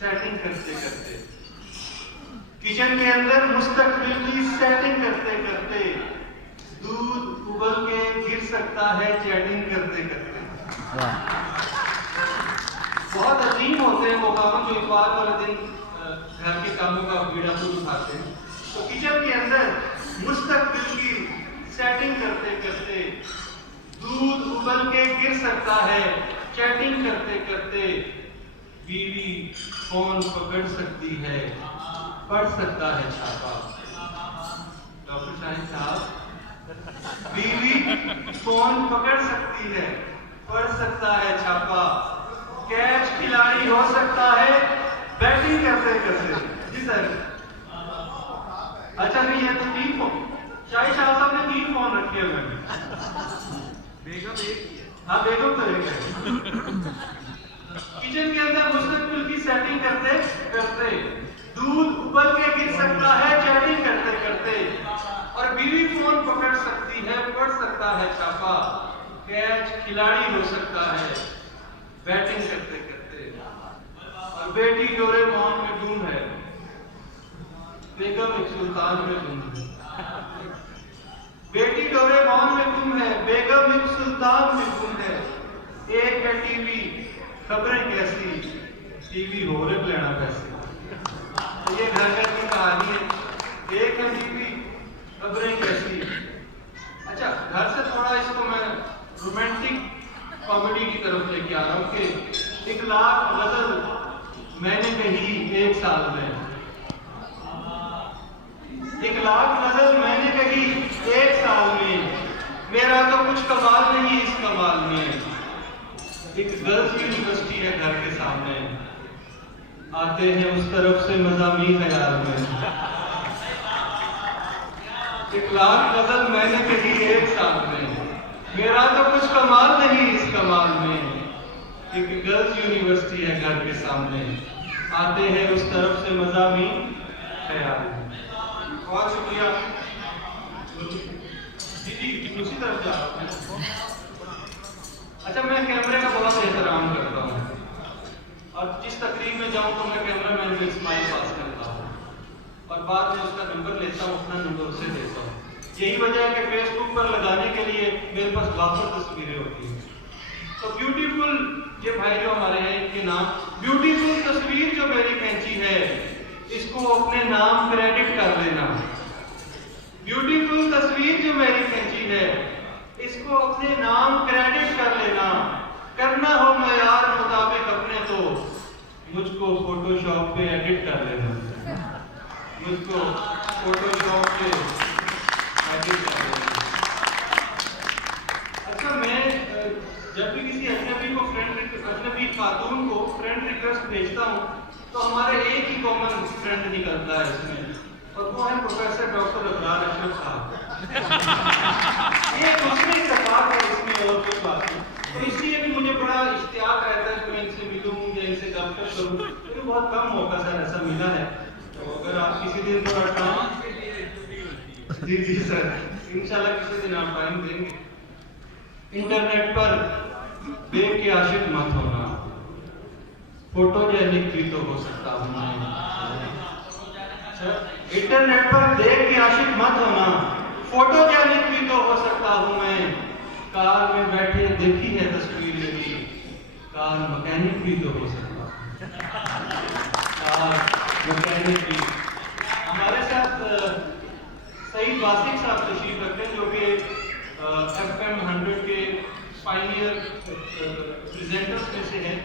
Setting करते करते, kitchen के अंदर मुस्तकबिल की सेटिंग करते करते, दूध उबल के गिर सकता है चैटिंग करते करते। बहुत अजीम होते हैं वो काम जो इतवार वाले दिन घर के कामों का बीड़ा खुद उठाते हैं। तो किचन के अंदर मुस्तकबिल की सेटिंग करते करते, दूध उबल के गिर सकता है चैटिंग करते करते, बीवी फोन पकड़ सकती है, पढ़ सकता है छापा। डॉक्टर शाहिद साहब, बीवी फोन पकड़ सकती है, पढ़ सकता है छापा, कैच खिलाड़ी हो सकता है बैटिंग करते करते। जी सर। अच्छा नहीं है तो 3 फोन, शाहिद साहब ने 3 फोन रखे हुए हैं। बेगम एक ही है। हाँ बेगम तो एक है। किचन के अंदर मुस्तकबिल की सेटिंग करते करते, दूध उबल के गिर सकता है चैटिंग करते करते, और बीवी फोन पकड़ सकती है, पढ़ सकता है छापा, कैच खिलाड़ी हो सकता है बैटिंग करते करते, और बेटी डोरेमोन में गुम है, बेगम एक सुल्तान में गुम है। बेटी डोरेमोन में गुम है, बेगम एक सुल्तान में गुम है। एक है टीवी, खबरें कैसी, टीवी हो रहे लेना पैसे। तो ये घर घर की कहानी है। एक है टीवी, खबरें कैसी। अच्छा, घर से थोड़ा इसको मैं रोमांटिक कॉमेडी की तरफ लेके आ रहा हूँ कि 1 लाख गजल मैंने कही 1 साल में। 1 लाख गजल मैंने कही 1 साल में, मेरा तो कुछ कमाल नहीं इस कमाल में। एक गर्ल्स यूनिवर्सिटी है घर के सामने, आते हैं उस तरफ से मज़ामीन ख्याल में। 1 लाख गजल मैंने कही 1 साल में, मेरा तो कुछ कमाल नहीं इस कमाल में। एक गर्ल्स यूनिवर्सिटी है घर के सामने, आते हैं उस तरफ से मज़ामीन ख्याल में। बहुत शुक्रिया दीदी, उसी तरफ जा रहा हूँ। अच्छा, मैं कैमरे का बहुत एहतराम करता हूँ, और जिस तकरीब में जाऊँ तो मैं कैमरा मैन को स्माइल पास करता हूँ, और बाद में उसका नंबर लेता हूँ, अपना नंबर उसे देता हूँ। यही वजह है कि फेसबुक पर लगाने के लिए मेरे पास वाफर तस्वीरें होती हैं। तो ब्यूटीफुल, ये भाई जो हमारे हैं इनके नाम, ब्यूटीफुल तस्वीर जो मेरी कैंची है, इसको अपने नाम क्रेडिट कर लेना। ब्यूटीफुल तस्वीर जो मेरी कैंची है, इसको अपने नाम क्रेडिट कर लेना। करना हो मयार मुताबिक अपने तो मुझको फोटोशॉप पे एडिट कर लेना। मुझको फोटोशॉप पे एडिट कर लेना। अच्छा, मैं जब भी किसी अजनबी को अजनबी खातून को फ्रेंड रिक्वेस्ट भेजता हूँ तो हमारे एक ही कॉमन फ्रेंड निकलता है इसमें, और वो है प्रोफेसर डॉक्टर अबरार अशरफ साहब। ये दूसरे इत्तेफाक है इसमें, और कोई बात नहीं। तो इसलिए भी मुझे बड़ा इश्तियाक रहता है कि मैं इनसे मिलूं या इनसे गपशप करूं, क्योंकि बहुत कम मौका सर ऐसा मिला है। तो अगर आप किसी दिन थोड़ा टाइम, जी सर, इंशाल्लाह किसी दिन आप टाइम देंगे। इंटरनेट पर बेग के आशिक मत होना, फोटोजेनिक भी तो हो सकता हूं मैं। इंटरनेट पर देख के आशिक मत होना, फोटोजेनिक भी तो हो सकता हूं मैं। कार में बैठे देखी है तस्वीर मेरी, कार मैकेनिक भी तो हो सकता हूं। कार मैकेनिक भी। हमारे साथ सईद वासिक साहब तशरीफ रखते हैं, जो कि FM 100 के पायनियर प्रेजेंटर्स में से हैं,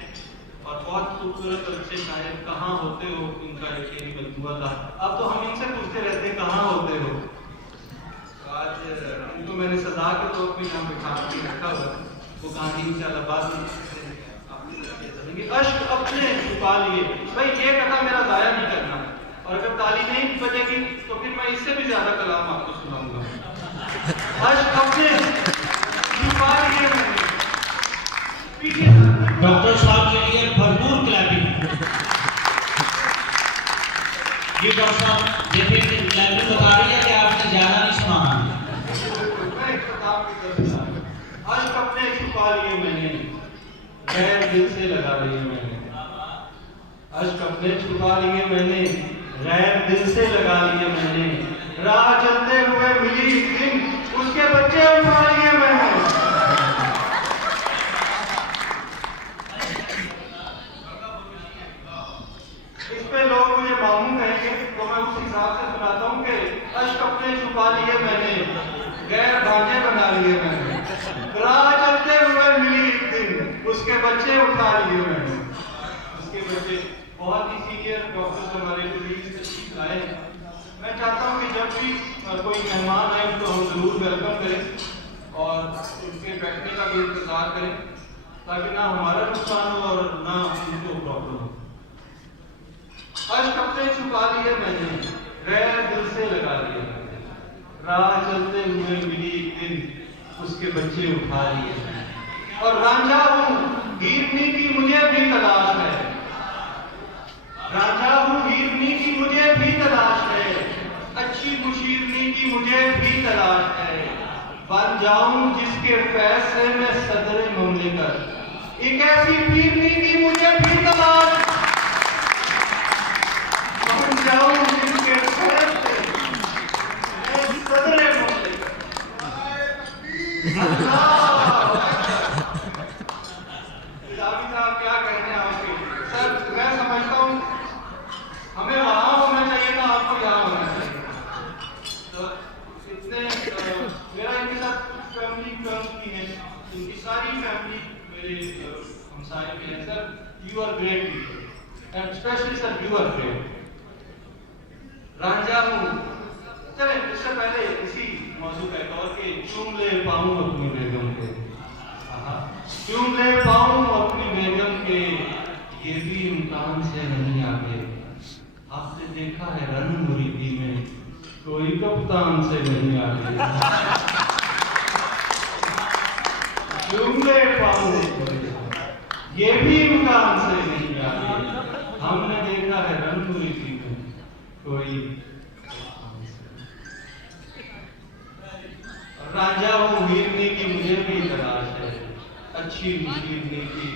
और बहुत खूबसूरत और अच्छे शायर। कहाँ होते हो, इनका एक मजमूआ था। अब तो हम इनसे पूछते रहते हैं कहाँ होते हो। तो आज इनको मैंने सजा के तौर पे यहाँ बिठा के रखा हुआ, वो कहानी इंशाल्लाह बाद में चलेंगे। अश्क अपने छुपा लिए, भाई ये कथा मेरा जाया नहीं करना, और अगर ताली नहीं बजेगी तो फिर मैं इससे भी ज्यादा कलाम आपको सुनाऊंगा। अश्क अपने छुपा लिए मैंने। डॉक्टर साहब के लिए भरपूर क्लैपिंग। ये डॉक्टर साहब देखिए क्लैपिंग बता रही है कि आपने ज्यादा नहीं सुना। अश्क अपने छुपा लिए मैंने, गैर दिल से लगा लिए मैंने। अश्क अपने छुपा लिए मैंने, गैर दिल से लगा लिए मैंने, राह चलते हुए मिली एक दिन, उसके बच्चे उठा लिए मैंने। इस पे लोग मुझे मामू कहेंगे तो मैं उस हिसाब से सुनाता हूँ कि अश्क अपने छुपा लिए मैंने, गैर भांजे बना लिए मैंने, राह चलते हुए मिली एक दिन, उसके बच्चे उठा लिए मैंने। उसके बच्चे बहुत ही सीनियर डॉक्टर्स हमारे लिए तशरीफ लाए। मैं चाहता हूँ कि जब भी कोई मेहमान आए उनको हम जरूर वेलकम करें और उनके बैठने का भी इंतजार करें, ताकि ना हमारा नुकसान हो और ना उनको प्रॉब्लम हो। अश्क अपने छुपा लिए मैंने, गैर दिल से लगा लिए मैंने, राह चलते हुए मिली एक दिन, उसके बच्चे उठा लिए मैंने। और रांझा हूँ हीरनी की मुझे भी तलाश है, रांझा हूँ हीरनी की मुझे भी तलाश है, अच्छी मुशीरनी की मुझे भी तलाश है, बन जाऊं जिसके फैसले में सदर ममलिकत, एक ऐसी पीरनी की मुझे भी तलाश, बन जाऊं जिसके फैसले में सदर ममलिकत। साहब क्या कहते हैं आपके? सर मैं समझता हूँ हमें वहां होना चाहिए था, आपको यहाँ होना चाहिए। तो इतने मेरा इनके साथ फैमिली टर्म्स भी हैं, इनकी सारी फैमिली मेरे हमसाये भी हैं। Sir you are great people and specially sir you are great. Ranjha हूँ, चले इससे पहले इसी मौजूद का एक और के चूम ले पाऊँ अपनी बेगम के, चूम ले पाऊँ अपनी बेगम के, ये भी इम्कान से नहीं आगे, आपने देखा है रन मुरीदी में, कोई कप्तान से नहीं आगे। जुमले पाऊं ये भी इम्कान से नहीं आगे, हमने देखा है रन मुरीदी में, कोई कप्तान से। रांझा हूँ हीरनी की मुझे भी तलाश है, अच्छी मुशीरनी की